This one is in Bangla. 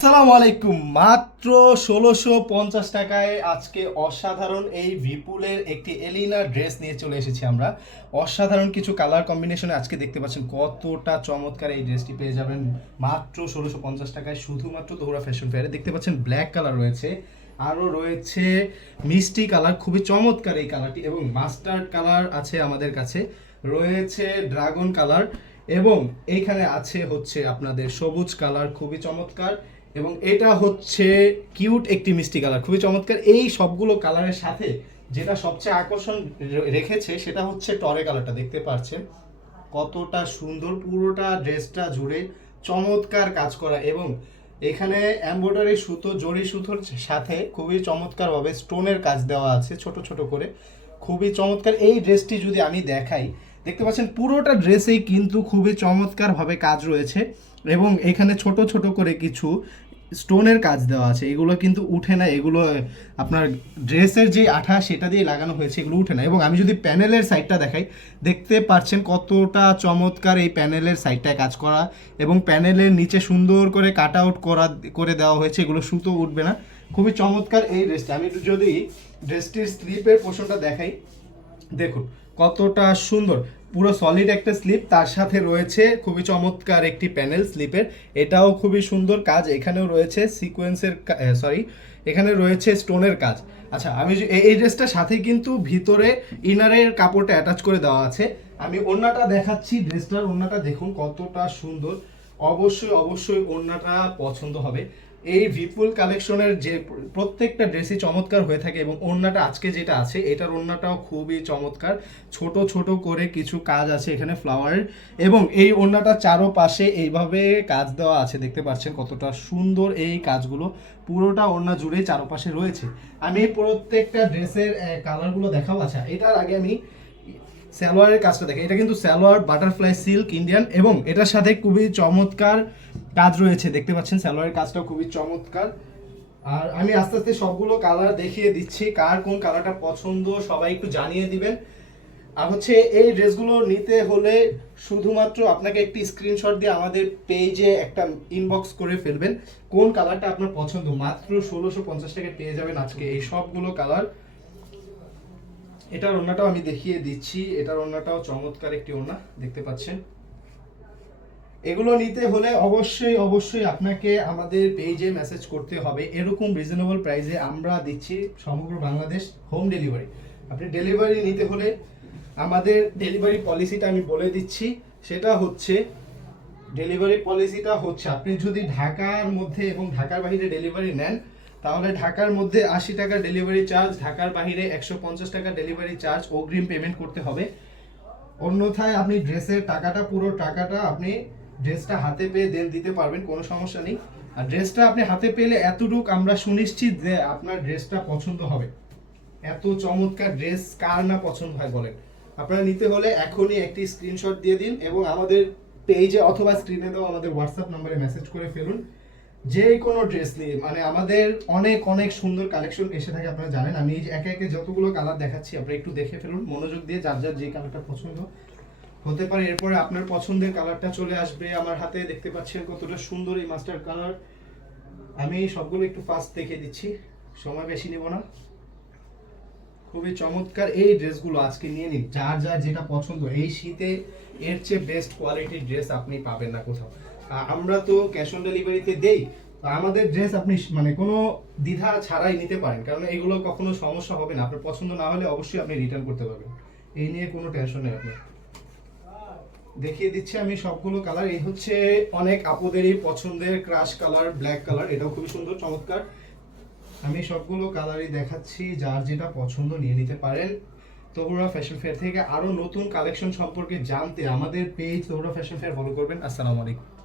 আসসালামু আলাইকুম। মাত্র ১৬৫০ টাকায় আজকে অসাধারণ এই ভিপুলের একটি এলিনা ড্রেস নিয়ে চলে এসেছি আমরা। অসাধারণ কিছু কালার কম্বিনেশনে আজকে দেখতে পাচ্ছেন কতটা চমৎকার এই ড্রেসটি পেয়ে যাবেন মাত্র ১৬৫০ টাকায় শুধুমাত্র দোহরা ফ্যাশন ফেয়ারে। দেখতে পাচ্ছেন ব্ল্যাক কালার রয়েছে, আরও রয়েছে মিষ্টি কালার, খুবই চমৎকার এই কালারটি, এবং মাস্টার্ড কালার আছে আমাদের কাছে, রয়েছে ড্রাগন কালার, এবং এইখানে আছে হচ্ছে আপনাদের সবুজ কালার, খুবই চমৎকার, এবং এটা হচ্ছে কিউট একটি মিষ্টি কালার, খুবই চমৎকার। এই সবগুলো কালারের সাথে যেটা সবচেয়ে আকর্ষণ রেখেছে সেটা হচ্ছে টরে কালারটা। দেখতে পাচ্ছেন কতটা সুন্দর, পুরোটা ড্রেসটা জুড়ে চমৎকার কাজ করা, এবং এখানে এমব্রয়ডারি সুতো, জরি সুতোর সাথে খুবই চমৎকারভাবে স্টোনের কাজ দেওয়া আছে ছোট ছোট করে, খুবই চমৎকার। এই ড্রেসটি যদি আমি দেখাই, দেখতে পাচ্ছেন পুরোটা ড্রেসেই কিন্তু খুবই চমৎকারভাবে কাজ রয়েছে, এবং এখানে ছোট ছোট করে কিছু স্টোনের কাজ দেওয়া আছে। এগুলো কিন্তু উঠে না, এগুলো আপনার ড্রেসের যে আঠা সেটা দিয়ে লাগানো হয়েছে, এগুলো উঠে না। এবং আমি যদি প্যানেলের সাইডটা দেখাই, দেখতে পাচ্ছেন কতটা চমৎকার এই প্যানেলের সাইডটায় কাজ করা, এবং প্যানেলের নিচে সুন্দর করে কাট আউট করে দেওয়া হয়েছে, এগুলো সুতো উঠবে না, খুবই চমৎকার এই ড্রেসটা। আমি যদি ড্রেসটির স্লিপের পোর্শনটা দেখাই, দেখুন কতটা সুন্দর, পুরো সলিড একটা স্লিপ, তার সাথে রয়েছে খুবই চমৎকার একটি প্যানেল স্লিপের, এটাও খুবই সুন্দর কাজ। এখানেও রয়েছে সিকোয়েন্সের, এখানে রয়েছে স্টোনের কাজ। আচ্ছা, আমি এই ড্রেসটার সাথে কিন্তু ভিতরে ইনারের কাপড়টা অ্যাটাচ করে দেওয়া আছে। আমি ওড়নাটা দেখাচ্ছি, ড্রেসটার ওড়নাটা দেখুন কতটা সুন্দর, অবশ্যই অবশ্যই ওড়নাটা পছন্দ হবে। এই ভিপুল কালেকশনের যে প্রত্যেকটা ড্রেসই চমৎকার হয়ে থাকে, এবং ওড়নাটা আজকে যেটা আছে এটার ওড়নাটাও খুবই চমৎকার, ছোট ছোট করে কিছু কাজ আছে এখানে ফ্লাওয়ারের, এবং এই ওড়নাটা চারোপাশে এইভাবে কাজ দেওয়া আছে। দেখতে পাচ্ছেন কতটা সুন্দর এই কাজগুলো, পুরোটা ওড়না জুড়ে চারোপাশে রয়েছে। আমি প্রত্যেকটা ড্রেসের কালারগুলো দেখাবো। আচ্ছা, এটার আগে আমি সালোয়ারের কাজটা দেখে, এটা কিন্তু সালোয়ার বাটারফ্লাই সিল্ক ইন্ডিয়ান, এবং এটার সাথে খুবই চমৎকার কাজ রয়েছে। দেখতে পাচ্ছেন সালোয়ারের কাজটাও খুবই চমৎকার। আর আমি আস্তে আস্তে সবগুলো কালার দেখিয়ে দিচ্ছি, কার কোন কালারটা পছন্দ সবাই একটু জানিয়ে দিবেন। আর হচ্ছে এই ড্রেসগুলো নিতে হলে শুধুমাত্র আপনাকে একটি স্ক্রিনশট দিয়ে আমাদের পেজে একটা ইনবক্স করে ফেলবেন কোন কালারটা আপনার পছন্দ। মাত্র ১৬৫০ টাকায় পেয়ে যাবেন আজকে এই সবগুলো কালার। এটার ওড়নাটাও আমি দেখিয়ে দিচ্ছি, এটার ওড়নাটাও চমৎকার একটি ওড়না, দেখতে পাচ্ছেন। এগুলো নিতে হলে অবশ্যই অবশ্যই আপনাকে আমাদের পেজে মেসেজ করতে হবে। এরকম রিজনেবল প্রাইসে আমরা দিচ্ছি সমগ্র বাংলাদেশ হোম ডেলিভারি। আপনি ডেলিভারি নিতে হলে আমাদের ডেলিভারি পলিসিটা আমি বলে দিচ্ছি, সেটা হচ্ছে ডেলিভারি পলিসিটা হচ্ছে আপনি যদি ঢাকার মধ্যে এবং ঢাকার বাইরে ডেলিভারি নেন, তাহলে ঢাকার মধ্যে ৮০ টাকা ডেলিভারি চার্জ, ঢাকার বাইরে ১৫০ টাকা ডেলিভারি চার্জ অগ্রিম পেমেন্ট করতে হবে। অন্যথায় আপনি ড্রেসের টাকাটা, পুরো টাকাটা আপনি ড্রেসটা হাতে পেয়ে দেন দিতে পারবেন, কোনো সমস্যা নেই। আর ড্রেসটা আপনি হাতে পেলে এতটুকু আমরা সুনিশ্চিত যে আপনার ড্রেসটা পছন্দ হবে। এত চমৎকার ড্রেস কার না পছন্দ হয় বলেন। আপনারা নিতে হলে এখনই একটি স্ক্রিনশট দিয়ে দিন, এবং আমাদের পেজে অথবা স্ক্রিনে দেওয়া আমাদের হোয়াটসঅ্যাপ নম্বরে মেসেজ করে ফেলুন। যে কোনো ড্রেস নিয়ে, মানে আমাদের অনেক অনেক সুন্দর কালেকশন এসে থাকে, আপনারা জানেন। আমি এই যে একে একে যতগুলো কালার দেখাচ্ছি আপনারা একটু দেখে ফেলুন মনোযোগ দিয়ে, যার যার যে কালারটা পছন্দ হতে পারে। এরপরে আপনার পছন্দের কালারটা চলে আসবে আমার হাতে। দেখতে পাচ্ছেন কতটা সুন্দর এই মাস্টার্ড কালার। আমি সবগুলো একটু ফাস্ট দেখে দিচ্ছি, সময় বেশি নেব না। খুবই চমৎকার এই ড্রেসগুলো আজকে নিয়ে নিন, যার যার যেটা পছন্দ। এই শীতে এর চেয়ে বেস্ট কোয়ালিটির ড্রেস আপনি পাবেন না কোথাও। আমরা তো ক্যাশ অন ডেলিভারিতে দেই, তো আমাদের ড্রেস আপনি মানে কোনো দ্বিধা ছাড়াই নিতে পারেন, কারণ এগুলো কখনো সমস্যা হবে না। আপনার পছন্দ না হলে অবশ্যই আপনি রিটার্ন করতে পারবেন, এই নিয়ে কোনো টেনশন নেই আপনার। দেখিয়ে দিচ্ছি আমি সবগুলো কালার। এই হচ্ছে অনেক আপুদেরই পছন্দের ক্রাশ কালার, ব্ল্যাক কালার, এটাও খুবই সুন্দর চমৎকার। আমি সবগুলো কালারই দেখাচ্ছি, যার যেটা পছন্দ নিয়ে নিতে পারেন। তহুরা ফ্যাশন ফেয়ার থেকে আরো নতুন কালেকশন সম্পর্কে জানতে আমাদের page Tahura fashion fair follow করবেন। আসসালামু আলাইকুম।